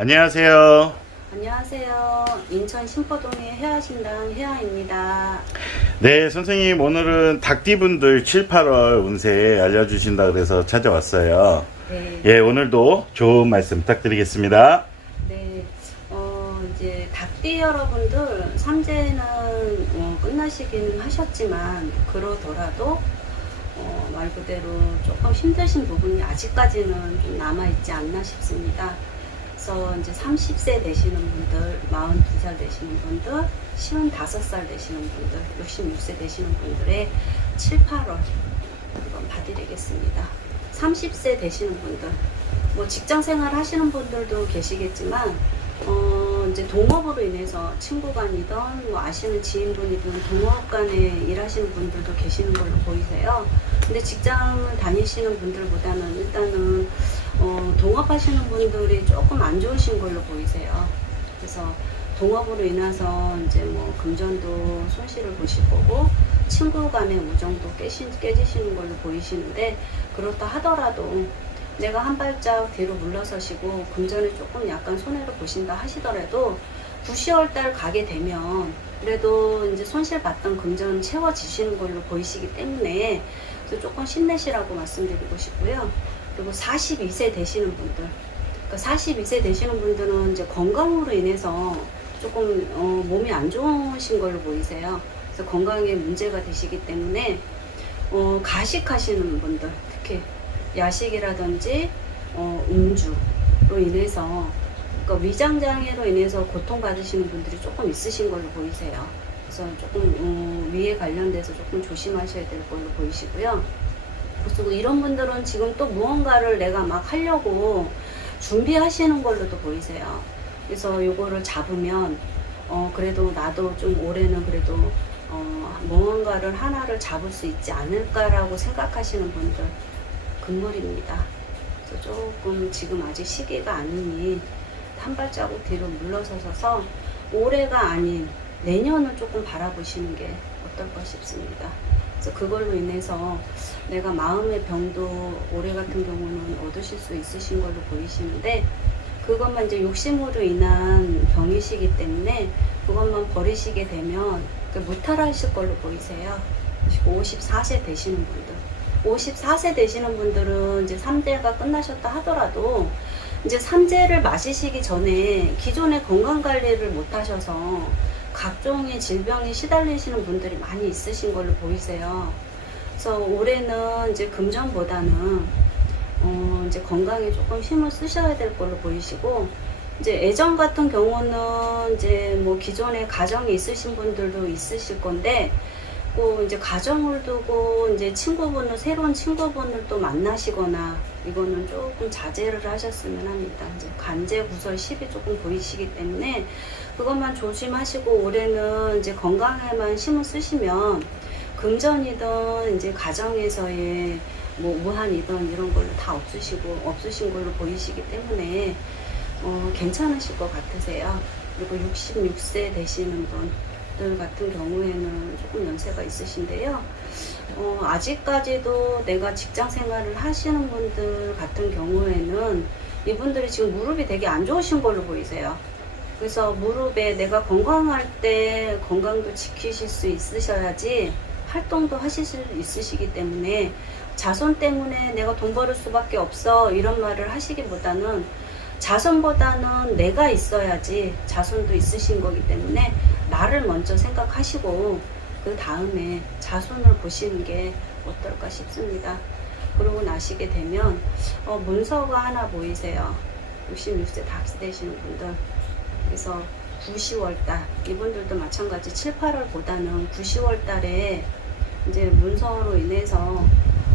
안녕하세요. 안녕하세요. 인천 신포동의 해화신당 해화입니다. 네, 선생님 오늘은 닭띠분들 7, 8월 운세 알려주신다 그래서 찾아왔어요. 네. 예, 오늘도 좋은 말씀 부탁드리겠습니다. 네. 어, 이제 닭띠 여러분들 삼재는 어, 끝나시긴 하셨지만 그러더라도 어, 말 그대로 조금 힘드신 부분이 아직까지는 좀 남아있지 않나 싶습니다. 그래서 이제 30세 되시는 분들, 42살 되시는 분들, 55살 되시는 분들, 66세 되시는 분들의 7, 8월 한번 봐드리겠습니다. 30세 되시는 분들, 뭐 직장 생활 하시는 분들도 계시겠지만, 어, 이제 동업으로 인해서 친구간이든 뭐 아시는 지인분이든 동업 간에 일하시는 분들도 계시는 걸로 보이세요. 근데 직장을 다니시는 분들보다는 일단은 어, 동업하시는 분들이 조금 안 좋으신 걸로 보이세요. 그래서 동업으로 인해서 이제 뭐 금전도 손실을 보실 거고 친구 간의 우정도 깨시, 깨지시는 걸로 보이시는데 그렇다 하더라도 내가 한 발짝 뒤로 물러서시고 금전에 조금 약간 손해를 보신다 하시더라도 9, 10월 달 가게 되면 그래도 이제 손실 봤던 금전 채워지시는 걸로 보이시기 때문에 그래서 조금 힘내시라고 말씀드리고 싶고요. 그리고 42세 되시는 분들, 그러니까 42세 되시는 분들은 이제 건강으로 인해서 조금 어, 몸이 안 좋으신 걸로 보이세요. 그래서 건강에 문제가 되시기 때문에 어, 가식하시는 분들, 특히 야식이라든지 어, 음주로 인해서 그러니까 위장 장애로 인해서 고통 받으시는 분들이 조금 있으신 걸로 보이세요. 그래서 조금 어, 위에 관련돼서 조금 조심하셔야 될 걸로 보이시고요. 그리고 이런 분들은 지금 또 무언가를 내가 막 하려고 준비하시는 걸로도 보이세요. 그래서 요거를 잡으면 어 그래도 나도 좀 올해는 그래도 어 무언가를 하나를 잡을 수 있지 않을까라고 생각하시는 분들 금물입니다. 그래서 조금 지금 아직 시기가 아니니 한 발자국 뒤로 물러서서 올해가 아닌 내년을 조금 바라보시는 게 어떨까 싶습니다. 그래서 그걸로 인해서 내가 마음의 병도 올해 같은 경우는 얻으실 수 있으신 걸로 보이시는데 그것만 이제 욕심으로 인한 병이시기 때문에 그것만 버리시게 되면 그 무탈하실 걸로 보이세요. 54세 되시는 분들. 54세 되시는 분들은 이제 3대가 끝나셨다 하더라도 이제 삼재를 마시시기 전에 기존의 건강 관리를 못 하셔서 각종의 질병에 시달리시는 분들이 많이 있으신 걸로 보이세요. 그래서 올해는 이제 금전보다는 어 이제 건강에 조금 힘을 쓰셔야 될 걸로 보이시고 이제 애정 같은 경우는 이제 뭐 기존에 가정이 있으신 분들도 있으실 건데 또 이제 가정을 두고 이제 친구분을 새로운 친구분을 또 만나시거나 이거는 조금 자제를 하셨으면 합니다. 이제 간제 구설 10이 조금 보이시기 때문에 그것만 조심하시고 올해는 이제 건강에만 힘을 쓰시면 금전이든 이제 가정에서의 뭐 우한이든 이런 걸로 다 없으시고 없으신 걸로 보이시기 때문에 어, 괜찮으실 것 같으세요. 그리고 66세 되시는 분들 같은 경우에는 조금 연세가 있으신데요. 어, 아직까지도 내가 직장 생활을 하시는 분들 같은 경우에는 이분들이 지금 무릎이 되게 안 좋으신 걸로 보이세요. 그래서 무릎에 내가 건강할 때 건강도 지키실 수 있으셔야지 활동도 하실 수 있으시기 때문에 자손 때문에 내가 돈 벌을 수밖에 없어 이런 말을 하시기보다는 자손보다는 내가 있어야지 자손도 있으신 거기 때문에 나를 먼저 생각하시고 그 다음에 자손을 보시는 게 어떨까 싶습니다. 그러고 나시게 되면 어, 문서가 하나 보이세요. 66세 닥스 되시는 분들. 그래서 9, 10월 달 이분들도 마찬가지 7, 8월보다는 9, 10월 달에 이제 문서로 인해서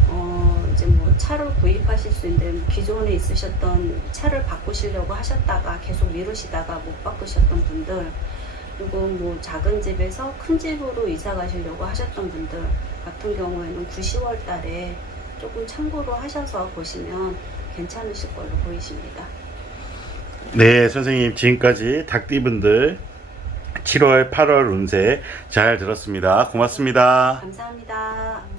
어 이제 뭐 차를 구입하실 수 있는데 기존에 있으셨던 차를 바꾸시려고 하셨다가 계속 미루시다가 못 바꾸셨던 분들 그리고 뭐 작은 집에서 큰 집으로 이사 가시려고 하셨던 분들 같은 경우에는 9, 10월 달에 조금 참고로 하셔서 보시면 괜찮으실 걸로 보이십니다. 네, 선생님 지금까지 닭띠분들 7월, 8월 운세 잘 들었습니다. 고맙습니다. 감사합니다.